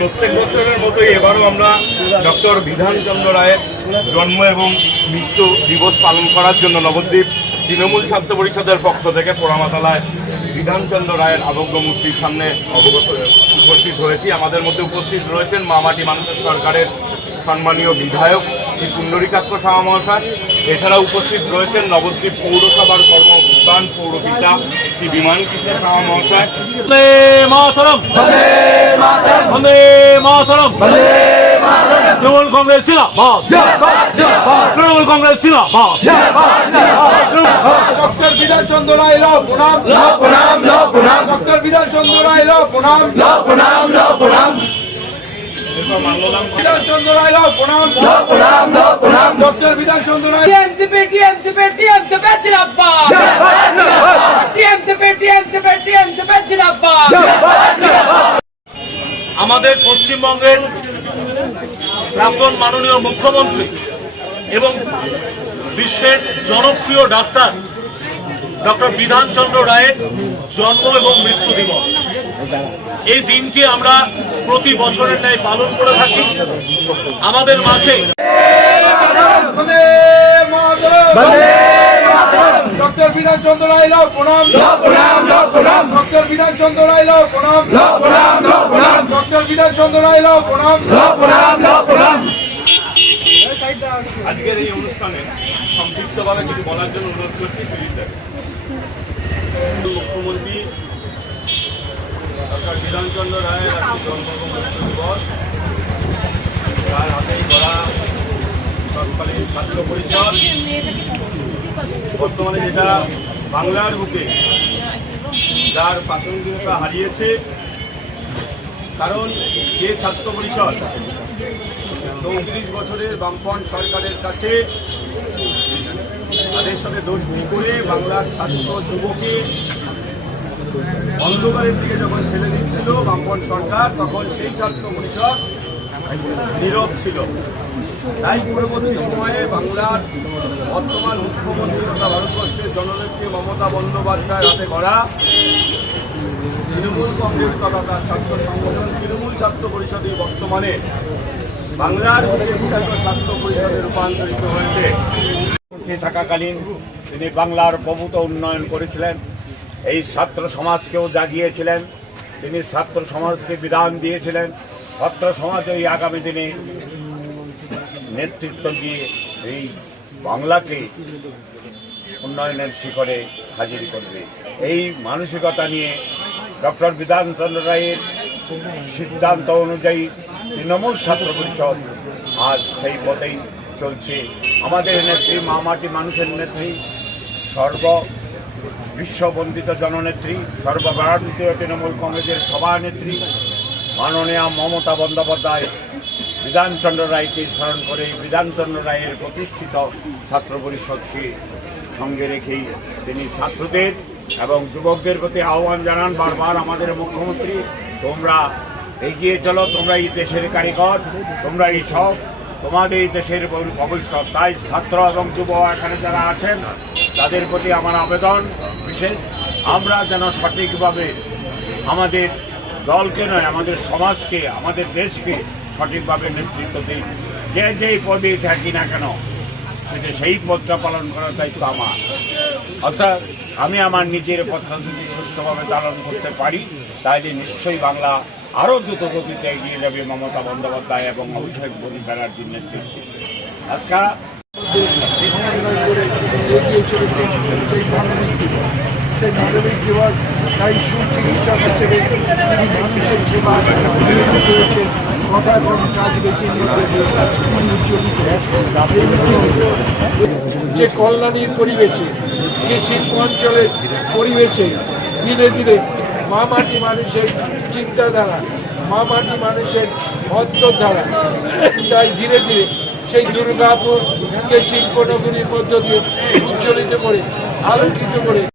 প্রত্যেক বছরের মতোই এবারও আমরা ডক্টর বিধানচন্দ্র রায়ের জন্ম এবং মৃত্যু দিবস পালন করার জন্য নবদ্বীপ তৃণমূল ছাত্র পরিষদের পক্ষ থেকে পোড়ামাতালায় বিধানচন্দ্র রায়ের আবগ্য মূর্তির সামনে অবগত উপস্থিত হয়েছি। আমাদের মধ্যে উপস্থিত রয়েছেন মামাটি মানুষের সরকারের সম্মানীয় বিধায়ক শ্রী পুণ্ডরিকাক্ষ সাহা মহাশয়। এছাড়া উপস্থিত রয়েছেন নবদ্বীপ পৌরসভার কর্মপ্রাণ পৌরপিতা শ্রী বিমান কিশোর সাহা মহাশয়। মাতরম। বন্দে মাতরম। তৃণমূল কংগ্রেস ছিল তৃণমূল কংগ্রেস ছিল ডক্টর বিধানচন্দ্র রায় ল প্রণাম। প্রণাম প্রণাম। ডক্টর বিধানচন্দ্র রায় প্রণাম। প্রণাম। আমাদের পশ্চিমবঙ্গের প্রাক্তন মাননীয় মুখ্যমন্ত্রী এবং বিশ্বের জনপ্রিয় ডাক্তার ডক্টর বিধানচন্দ্র রায়ের জন্ম এবং মৃত্যু দিবস। এই দিনকে আমরা প্রতি বছরের ন্যায় পালন করে থাকি। আমাদের মাঝে ডক্টর রায় ল প্রণাম ল প্রণাম প্রণাম। ডক্টর রায় ল প্রণাম। ডক্টর রায় ল প্রণাম। ল প্রণাম প্রণাম আজকের এই অনুষ্ঠানে সংক্ষিপ্তভাবে কিছু বলার জন্য অনুরোধ করছি সুজিত তার করা ছাত্র পরিষদ বর্তমানে যেটা বাংলার বুকে যার প্রাসঙ্গিকতা হারিয়েছে, কারণ যে ছাত্র পরিষদ চৌত্রিশ বছরের বামফ্রন্ট সরকারের কাছে তাদের সাথে দোষী করে বাংলার ছাত্র যুবকে অন্ধকারের দিকে যখন ফেলে দিচ্ছিল বামফ্রন্ট সরকার, তখন সেই ছাত্র পরিষদ নীরব ছিল। তাই পরবর্তী সময়ে বাংলার বর্তমান মুখ্যমন্ত্রী তথা ভারতবর্ষের জননেত্রী মমতা বন্দ্যোপাধ্যায়ের হাতে গড়া তৃণমূল কংগ্রেস তথা তার ছাত্র সংগঠন তৃণমূল ছাত্র পরিষদই বর্তমানে বাংলার ছাত্র পরিষদে রূপান্তরিত হয়েছে। থাকাকালীন তিনি বাংলার প্রভূত উন্নয়ন করেছিলেন। এই ছাত্র সমাজকেও জাগিয়েছিলেন। তিনি ছাত্র সমাজকে বিধান দিয়েছিলেন। ছাত্র সমাজ এই আগামী দিনে নেতৃত্ব দিয়ে এই বাংলাকে উন্নয়নের শিখরে হাজির করবে। এই মানসিকতা নিয়ে ডক্টর বিধানচন্দ্র রায়ের সিদ্ধান্ত অনুযায়ী তৃণমূল ছাত্র পরিষদ আজ সেই পথেই চলছে। আমাদের নেত্রী মামাটি মানুষের নেত্রী সর্ব বিশ্ববন্দিত জননেত্রী, সর্বভারতীয় তৃণমূল কংগ্রেসের সভানেত্রী, মাননীয় মমতা বন্দ্যোপাধ্যায়, বিধানচন্দ্র রায়কে স্মরণ করে বিধানচন্দ্র রায়ের প্রতিষ্ঠিত ছাত্র পরিষদকে সঙ্গে রেখেই তিনি ছাত্রদের এবং যুবকদের প্রতি আহ্বান জানান বারবার আমাদের মুখ্যমন্ত্রী, তোমরা এগিয়ে চলো, তোমরা এই দেশের কারিগর, তোমরা এই সব, তোমাদের এই দেশের ভবিষ্যৎ। তাই ছাত্র এবং যুব এখানে যারা আছেন তাদের প্রতি আমার আবেদন বিশেষ। আমরা যেন সঠিকভাবে আমাদের দলকে নয়, আমাদের সমাজকে, আমাদের দেশকে সঠিকভাবে নেতৃত্ব দিই। যে যেই পদে থাকি না কেন, সেটা সেই পদটা পালন করার দায়িত্ব আমার। অর্থাৎ আমি আমার নিজের পথটা যদি সুস্থভাবে পালন করতে পারি, তাহলে নিশ্চয়ই বাংলা আরও দ্রুত গতিতে এগিয়ে যাবে মমতা বন্দ্যোপাধ্যায় এবং অভিষেক ব্যানার্জির নেতৃত্বে। আজকাল তাই তিনি মানুষের যে কল্যাণীর পরিবেশে, যে শিল্প অঞ্চলের পরিবেশে ধীরে ধীরে মা মাটি মানুষের চিন্তাধারা, মা মাটি মানুষের অন্তর্ধারা তাই ধীরে ধীরে সেই দুর্গাপুরকে শিল্পনগরীর মধ্য দিয়ে উজ্জ্বলিত করে আলোকিত করে